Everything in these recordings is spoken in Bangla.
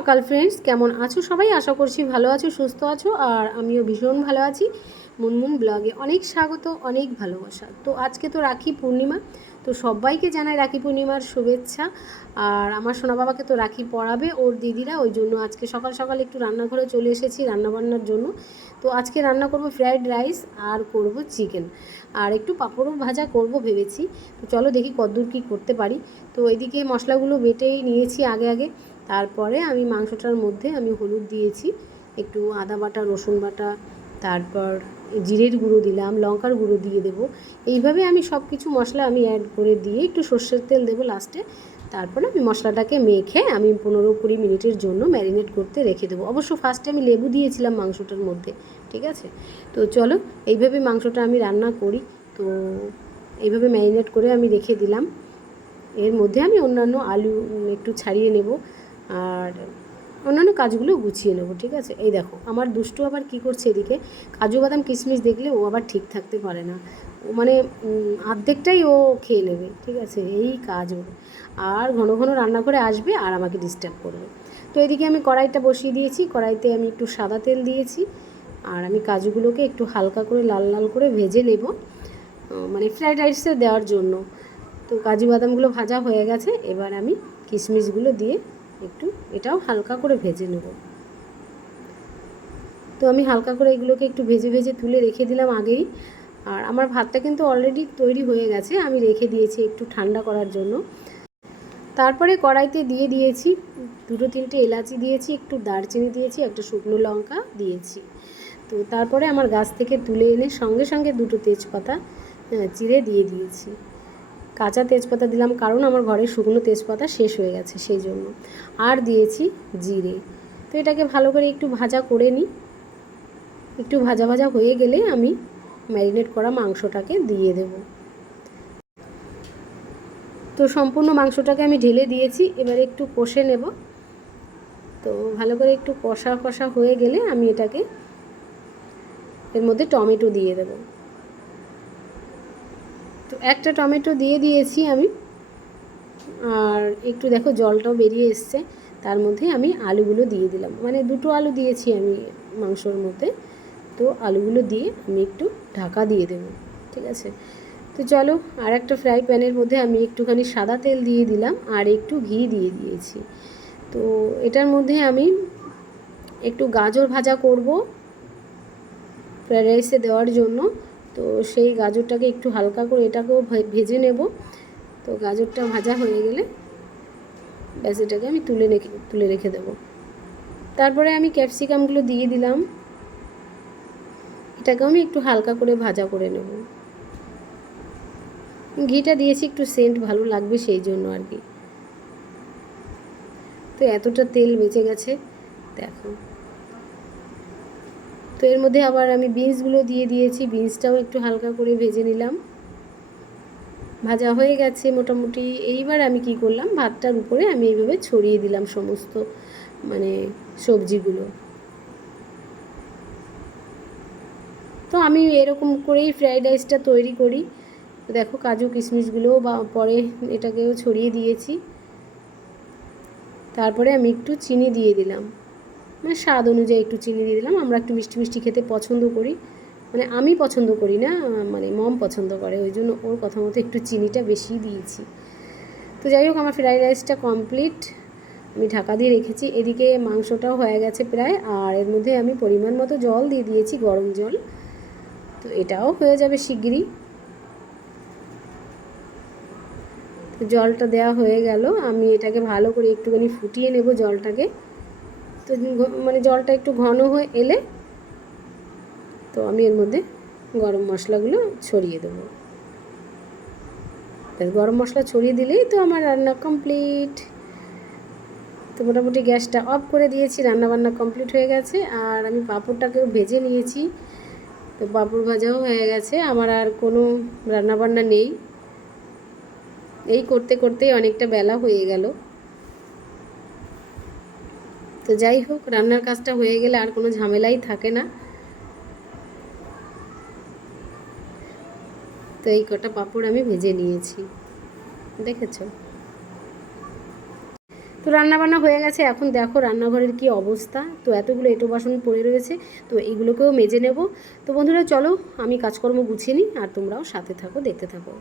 সকাল ফ্রেন্ডস কেমন আছো সবাই? আশা করছি ভালো আছো, সুস্থ আছো, আর আমিও ভীষণ ভালো আছি। মুনমুন ব্লগে অনেক স্বাগত, অনেক ভালোবাসা। তো আজকে তো রাখি পূর্ণিমা, তো সবাইকে জানাই রাখি পূর্ণিমার শুভেচ্ছা। আর আমার সোনা বাবাকে তো রাখি পড়াবে ওর দিদিরা, ওই জন্য আজকে সকাল সকাল একটু রান্নাঘরে চলে এসেছি রান্নাবান্নার জন্য। তো আজকে রান্না করব ফ্রায়েড রাইস আর করব চিকেন আর একটু পাঁপড়ও ভাজা করব ভেবেছি। তো চলো দেখি কদ্দূর কী করতে পারি। তো এদিকে মশলাগুলো বেটেই নিয়েছি আগে আগে। তারপরে আমি মাংসটার মধ্যে আমি হলুদ দিয়েছি, একটু আদা বাটা, রসুন বাটা, তারপর জিরের গুঁড়ো দিলাম, লঙ্কার গুঁড়ো দিয়ে দেবো। এইভাবে আমি সব কিছু মশলা আমি অ্যাড করে দিয়ে একটু সর্ষের তেল দেবো লাস্টে তারপরে আমি মশলাটাকে মেখে আমি পনেরো কুড়ি মিনিটের জন্য ম্যারিনেট করতে রেখে দেবো। অবশ্য ফার্স্টে আমি লেবু দিয়েছিলাম মাংসটার মধ্যে, ঠিক আছে? তো চলো, এইভাবে মাংসটা আমি রান্না করি। তো এইভাবে ম্যারিনেট করে আমি রেখে দিলাম। এর মধ্যে আমি অন্যান্য আলু একটু ছাড়িয়ে নেব। আর অন্যান্য কাজগুলো গুছিয়ে নেব, ঠিক আছে? এই দেখো, আমার দুষ্টু আবার কি করছে এদিকে? কাজু বাদাম কিশমিশ দেখলে ও আবার ঠিক থাকতে পারে না। মানে অর্ধেকটাই ও খেয়ে নেবে, ঠিক আছে? এই কাজ ওর। আর ঘন ঘন রান্না করে আসবে আর আমাকে ডিস্টার্ব করবে। তো এদিকে আমি কড়াইটা বসিয়ে দিয়েছি, কড়াইতে আমি একটু সাদা তেল দিয়েছি। আর আমি কাজুগুলোকে একটু হালকা করে লাল লাল করে ভেজে নেব মানে ফ্রাইড রাইসে দেওয়ার জন্য। তো কাজু বাদামগুলো ভাজা হয়ে গেছে, এবার আমি কিশমিশগুলো দিয়ে একটু এটাও হালকা করে ভেজে নেব। তো আমি হালকা করে এগুলোকে একটু ভেজে ভেজে তুলে রেখে দিলাম আগেই। আর আমার ভাতটা কিন্তু অলরেডি তৈরি হয়ে গেছে, আমি রেখে দিয়েছি একটু ঠান্ডা করার জন্য। তারপরে কড়াইতে দিয়ে দিয়েছি, দুটো তিনটে এলাচি দিয়েছি, একটু দারচিনি দিয়েছি, একটা শুকনো লঙ্কা দিয়েছি। তো তারপরে আমার গাছ থেকে তুলে এনে সঙ্গে সঙ্গে দুটো তেজপাতা চিড়ে দিয়ে দিয়েছি। কাঁচা তেজপাতা দিলাম, কারণ আমার ঘরে শুকনো তেজপাতা শেষ হয়ে গেছে সেই জন্য আর দিয়েছি জিরে। তো এটাকে ভালো করে একটু ভাজা করে নিই। একটু ভাজা ভাজা হয়ে গেলে আমি ম্যারিনেট করা মাংসটাকে দিয়ে দেব। তো সম্পূর্ণ মাংসটাকে আমি ঢেলে দিয়েছি, এবার একটু কষে নেব। তো ভালো করে একটু কষা কষা হয়ে গেলে আমি এটাকে এর মধ্যে টমেটো দিয়ে দেবো। তো একটা টমেটো দিয়ে দিয়েছি আমি। আর একটু দেখো জলটাও বেরিয়ে এসছে। তার মধ্যে আমি আলুগুলো দিয়ে দিলাম। মানে দুটো আলু দিয়েছি আমি মাংসর মধ্যে। তো আলুগুলো দিয়ে আমি একটু ঢাকা দিয়ে দেবো। ঠিক আছে? তো চলো আর একটা ফ্রাই প্যানের মধ্যে আমি একটুখানি সাদা তেল দিয়ে দিলাম আর একটু ঘি দিয়ে দিয়েছি। তো এটার মধ্যে আমি একটু গাজর ভাজা করব। ফ্রাইড রাইসে দেওয়ার জন্য। তো সেই গাজরটাকে একটু হালকা করে এটাকেও ভেজে নেব। তো গাজরটা ভাজা হয়ে গেলে ব্যাস এটাকে আমি তুলে রেখে তুলে রেখে দেবো। তারপরে আমি ক্যাপসিকামগুলো দিয়ে দিলাম। এটাকেও আমি একটু হালকা করে ভাজা করে নেব। ঘিটা দিয়েছি একটু সেন্ট, ভালো লাগবে সেই জন্য আর কি। তো এতটা তেল বেঁচে গেছে, দেখো। তো এর মধ্যে আবার আমি বিনসগুলো দিয়ে দিয়েছি। বিনসটাও একটু হালকা করে ভেজে নিলাম। ভাজা হয়ে গেছে মোটামুটি। এইবার আমি কি করলাম? ভাতটার উপরে আমি এইভাবে ছড়িয়ে দিলাম সমস্ত মানে সবজিগুলো। তো আমি এরকম করেই ফ্রাইড রাইসটা তৈরি করি। দেখো কাজু কিশমিশগুলোও বা পরে এটাকেও ছড়িয়ে দিয়েছি। তারপরে আমি একটু চিনি দিয়ে দিলাম। মানে স্বাদ অনুযায়ী একটু চিনি দিয়ে দিলাম। আমরা একটু মিষ্টি মিষ্টি খেতে পছন্দ করি। মানে আমি পছন্দ করি না মানে মম পছন্দ করে। ওই জন্য ওর কথা মতো একটু চিনিটা বেশি দিয়েছি। তো যাই হোক, আমার ফ্রাইড রাইসটা কমপ্লিট। আমি ঢাকা দিয়ে রেখেছি। এদিকে মাংসটাও হয়ে গেছে প্রায়। আর এর মধ্যে আমি পরিমাণ মতো জল দিয়ে দিয়েছি, গরম জল। তো এটাও হয়ে যাবে শিগগিরই। জলটা দেওয়া হয়ে গেল। আমি এটাকে ভালো করে একটুখানি ফুটিয়ে নেব জলটাকে। তো মানে জলটা একটু ঘন হয়ে এলে তো আমি এর মধ্যে গরম মশলাগুলো ছড়িয়ে দেবো। গরম মশলা ছড়িয়ে দিলেই তো আমার রান্না কমপ্লিট তো মোটামুটি গ্যাসটা অফ করে দিয়েছি রান্না বান্না কমপ্লিট হয়ে গেছে। আর আমি পাঁপড়টাকেও ভেজে নিয়েছি। তো পাঁপড় ভাজাও হয়ে গেছে। আমার আর কোনো রান্নাবান্না নেই। এই করতে করতেই অনেকটা বেলা হয়ে গেল। তো যাই হোক, রান্নার কাজটা হয়ে গেলে আর কোনো ঝামেলাই থাকে না। তো এই কটা পাঁপড় আমি ভেজে নিয়েছি। দেখেছ? তো রান্নাবান্না হয়ে গেছে। এখন দেখো রান্নাঘরের কি অবস্থা। তো এতগুলো এঁটো বাসন পড়ে রয়েছে, তো এগুলোকেও মেজে নেব। তো বন্ধুরা, চলো আমি কাজকর্ম গুছিয়ে নিই আর তোমরাও সাথে থাকো, দেখতে থাকো।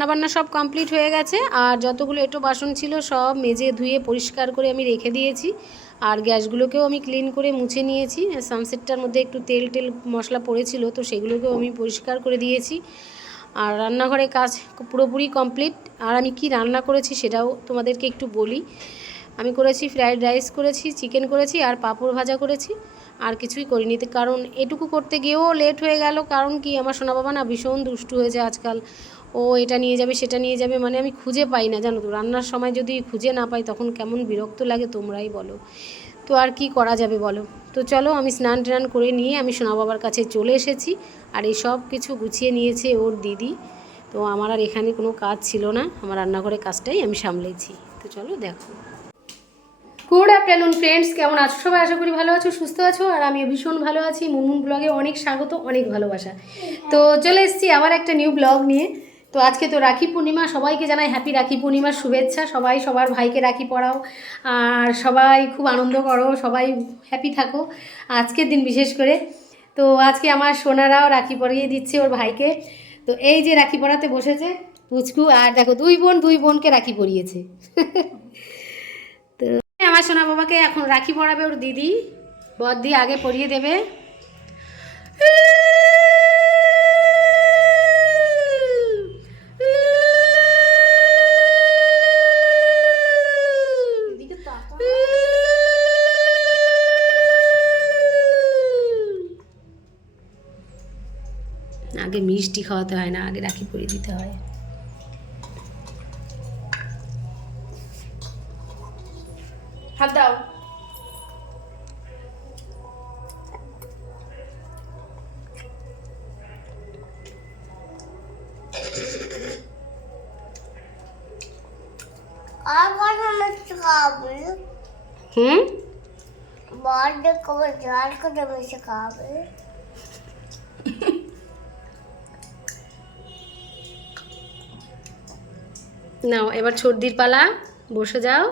রান্নাবান্না সব কমপ্লিট হয়ে গেছে, আর যতগুলো এঁটো বাসন ছিল সব মেজে ধুয়ে পরিষ্কার করে আমি রেখে দিয়েছি। আর গ্যাসগুলোকেও আমি ক্লিন করে মুছে নিয়েছি। সানসেটটার মধ্যে একটু তেল টেল মশলা পড়েছিল, তো সেগুলোকেও আমি পরিষ্কার করে দিয়েছি। আর রান্নাঘরে কাজ পুরোপুরি কমপ্লিট আর আমি কি রান্না করেছি সেটাও তোমাদেরকে একটু বলি। আমি করেছি ফ্রাইড রাইস করেছি চিকেন করেছি, আর পাঁপড় ভাজা করেছি। আর কিছুই করিনি, কারণ এটুকু করতে গিয়েও লেট হয়ে গেল। কারণ কি, আমার সোনা বাবা না ভীষণ দুষ্টু হয়েছে আজকাল। ও এটা নিয়ে যাবে, সেটা নিয়ে যাবে মানে আমি খুঁজে পাই না, জানো তো। রান্নার সময় যদি খুঁজে না পাই তখন কেমন বিরক্ত লাগে তোমরাই বলো। তো আর কি করা যাবে বলো? তো চলো আমি স্নান টান করে নিয়ে আমি সোনা বাবার কাছে চলে এসেছি। আর এই সব কিছু গুছিয়ে নিয়েছে ওর দিদি। তো আমার আর এখানে কোনো কাজ ছিল না, আমার রান্নাঘরের কাজটাই আমি সামলেছি। তো চলো দেখো। গুড আফটারনুন ফ্রেন্ডস কেমন আছো? সবাই আশা করি ভালো আছো, সুস্থ আছো? আর আমি ভীষণ ভালো আছি। মুনমুন ব্লগে অনেক স্বাগত, অনেক ভালোবাসা। তো চলে এসেছি আবার একটা নিউ ব্লগ নিয়ে। তো আজকে তো রাখি পূর্ণিমা, সবাইকে জানাই হ্যাপি রাখি পূর্ণিমার শুভেচ্ছা, সবাই সবার ভাইকে রাখি পড়াও আর সবাই খুব আনন্দ করো, সবাই হ্যাপি থাকো আজকের দিন বিশেষ করে। তো আজকে আমার সোনারাও রাখি পরিয়ে দিচ্ছে ওর ভাইকে। তো এই যে রাখি পরাতে বসেছে পুচকু আর দেখো দুই বোন, দুই বোনকে রাখি পরিয়েছে। তো আমার সোনা বাবাকে এখন রাখি পরাবে ওর দিদি, বর দিয়ে আগে পরিয়ে দেবে। আগে মিষ্টি খাওয়াতে হয় না আগে রাখি পরিয়ে দিতে হয়। হাত দাও। আর কত মিষ্টি খাব? হুম? বড্ড কবে জল করে নাও এবার সর্দির পালা বসে যাও।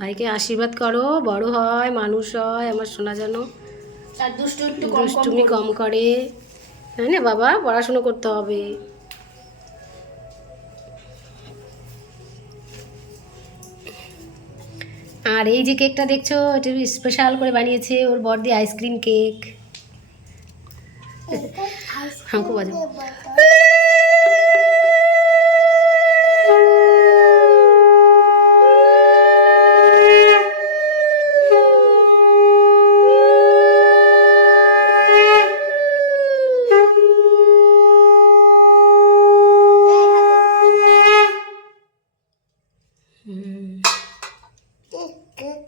ভাইকে আশীর্বাদ করো বড় হয় মানুষ হয় আমার শোনা যেন দুষ্টুমি কম করে। হ্যাঁ না বাবা? পড়াশুনো করতে হবে। আর এই যে কেকটা দেখছ এটা স্পেশাল করে বানিয়েছে ওর বর্দি আইসক্রিম কেক হাঁকু বাজাও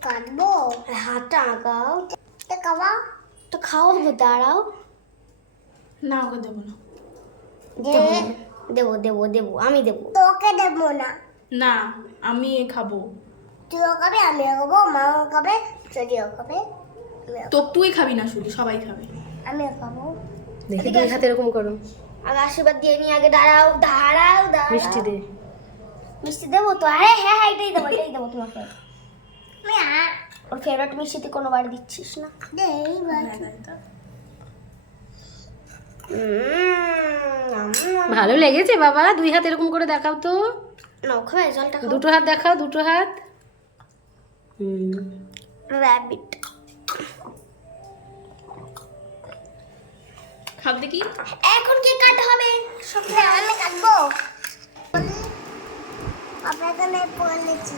কাটবো হাতটা আগাও। তে খাওয়া তো খাওয়াবো দাঁড়াও। না ওকে দেবো না। যে দেবো দেবো দেবো আমি দেবো। তোকে দেবো না। না আমি খাব। তুইও খাবে আমিও খাব মাও খাবে খাবে তো তুই খাবি না শুধু সবাই খাবে। আমিও খাব। দেখি দুই হাতে এরকম করো। আগে আশীর্বাদ দিয়ে নি আগে দাঁড়াও দাঁড়াও দাঁড়াও। মিষ্টি দে। মিষ্টি দেবো তো? আরে হ্যাঁ হ্যাঁ এটাই দেবো এটাই দেবো তোমাকে। ওর ফেভারিট মিষ্টি তুই কোনো বার দিচ্ছিস না? ভালো লেগেছে বাবা দুই হাত এরকম করে দেখাও তো। নাও খাবে জলটা খাও। দুটো হাত দেখাও দুটো হাত। হুম। র্যাবিট খাব দেখি। এখন কি কাটা হবে? সবটা আমি কাটবো? আপনার এখানে পড়েছি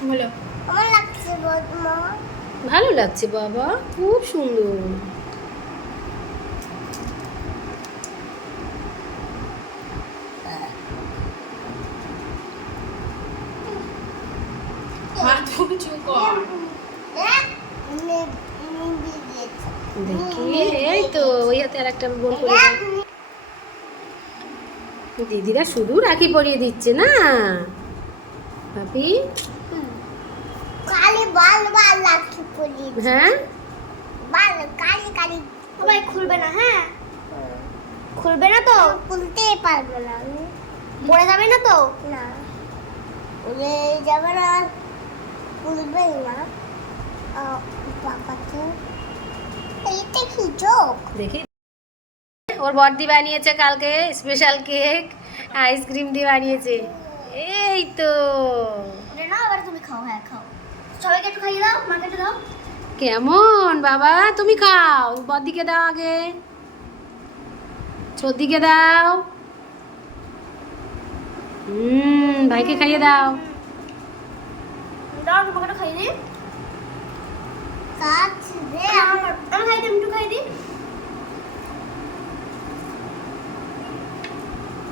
বলো আমার লাগছে মা। ভালো লাগছে বাবা খুব সুন্দর। কর। দেখি এই তো ওই হাতে আর একটা বোন করে দিদিরা শুধু রাখি পরিয়ে দিচ্ছে না। ভাবি বাল বাল লাগছে পড়ি হ্যাঁ? বাল কালি কালি। সবাই খুলবে না হ্যাঁ? খুলবে না তো? খুলতে পারবে না। আমি পড়ে যাবে না তো? না। পড়ে যাবে না। খুলবে না। বাবাকে। এইটা কি জোক দেখি। ওর বর্দি বানিয়েছে কালকে স্পেশাল কেক আইসক্রিম দিয়ে বানিয়েছে। এই তো। না আবার তুমি খাও হ্যাঁ খাও। সবাইকে একটু খাইয়ে দাও মাকে একটু দাও। কেমন বাবা? তুমি খাও। বদিকে দাও আগে। সর্দিকে দাও। হুম ভাইকে খাইয়ে দাও। দাও তোমাকে খাইয়ে দিই। কাজ দে আমি খাই দিই একটু খাই দিই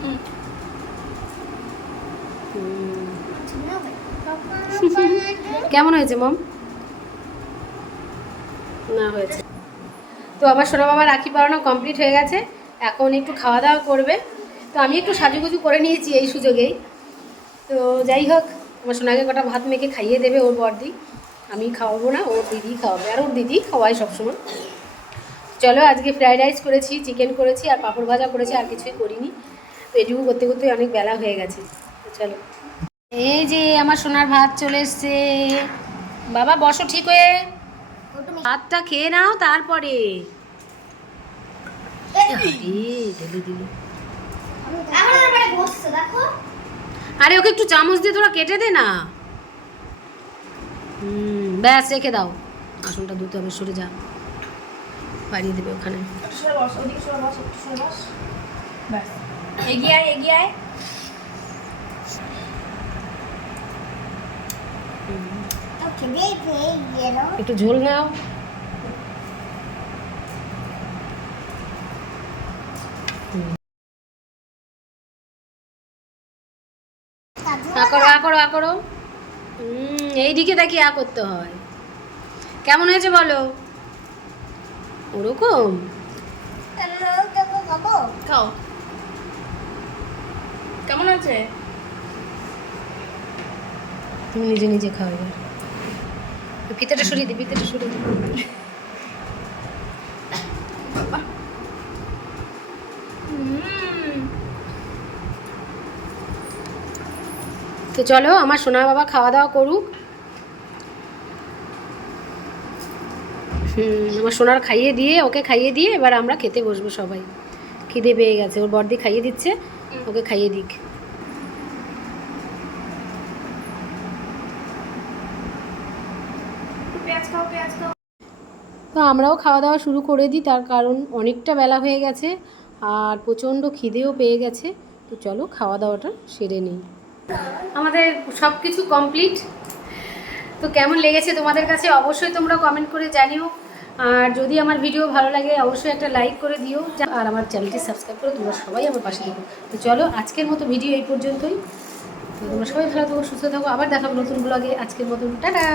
হুম। কেমন হয়েছে মম? না হয়েছে। তো আমার সোনা বাবা রাখি পরানো কমপ্লিট হয়ে গেছে। এখন একটু খাওয়া দাওয়া করবে। তো আমি একটু সাজুগুজু করে নিয়েছি এই সুযোগেই। তো যাই হোক আমার সোনাকে কটা ভাত মেখে খাইয়ে দেবে ওর বর্দি আমি খাওয়াবো না ওর দিদি খাওয়াবে। আর ওর দিদি খাওয়ায় সবসময়। চলো আজকে ফ্রাইড রাইস করেছি চিকেন করেছি আর পাঁপড় ভাজা করেছি আর কিছুই করিনি। তো এটুকু করতে করতে অনেক বেলা হয়ে গেছে। চলো। এই যে আমার সোনার ভাত চলে এসছে। বাবা বসো ঠিক হয়ে। ভাতটা খেয়ে নাও তারপরে। আরে, ওকে একটু চামচ দিয়ে তোরা কেটে দে না। হুম ব্যাস রেখে দাও। আসনটা ধুতে হবে সরে যা। বাড়িয়ে দেবে ওখানে। একটু সরে বস ওদিকে সরে বস একটু সরে বস। ব্যাস। এগিয়ে আয় এগিয়ে আয় ওকে দে পেয়ে গেল একটু ঝোল নাও। আ করো আ করো আ করো। হুম, এইদিকে দেখি আ করতে হয়। কেমন হয়েছে বলো? ওরকম। খাও। কেমন আছে? তুমি নিজে নিজে খাও এবার। ফিতেটা সরিয়ে দিই ফিতেটা সরিয়ে দিই তো চলো আমার সোনা বাবা খাওয়া দাওয়া করুক। হুম আমার সোনার খাইয়ে দিয়ে ওকে খাইয়ে দিয়ে এবার আমরা খেতে বসবো সবাই। খিদে পেয়ে গেছে ওর বর্দি খাইয়ে দিচ্ছে ওকে খাইয়ে দিক। পেঁয়াজ খাও পেঁয়াজ খাও। তো আমরাও খাওয়া দাওয়া শুরু করে দিই তার কারণ অনেকটা বেলা হয়ে গেছে আর প্রচণ্ড খিদেও পেয়ে গেছে। তো চলো খাওয়া দাওয়াটা সেরে নিই। আমাদের সব কিছু কমপ্লিট তো কেমন লেগেছে তোমাদের কাছে অবশ্যই তোমরা কমেন্ট করে জানিও। আর যদি আমার ভিডিও ভালো লাগে অবশ্যই একটা লাইক করে দিও। আর আমার চ্যানেলটি সাবস্ক্রাইব করে তোমরা সবাই আমার পাশে দেখো তো চলো আজকের মতো ভিডিও এই পর্যন্তই। তো তোমরা সবাই ভালো থাকো সুস্থ থাকো। আবার দেখাবো নতুন ব্লগে আজকের মতন টাটা!